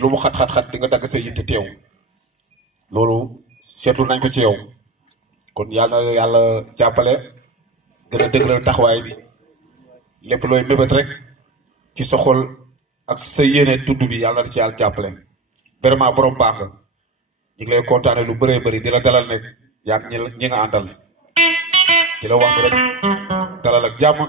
lu mu xat-xat-xat di nga dagg sa yitte teew loolu seetlu nañ ko ci yow kon yàlla na yàlla jàppale gën a dëgëral taxawaay bi lépp looy mébét rek ci sa xol ak sa yéene tudd bi yàlla na ci yàlla jàppale vraiment borom baax nga ñu ngi lay kontaane lu bëree bëri di la dalal nekk yaa ñi nga àndal di la wax ni rek dalal ak jàmm.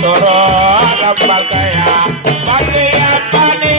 Toro, Bakaya, Masaya, Pani.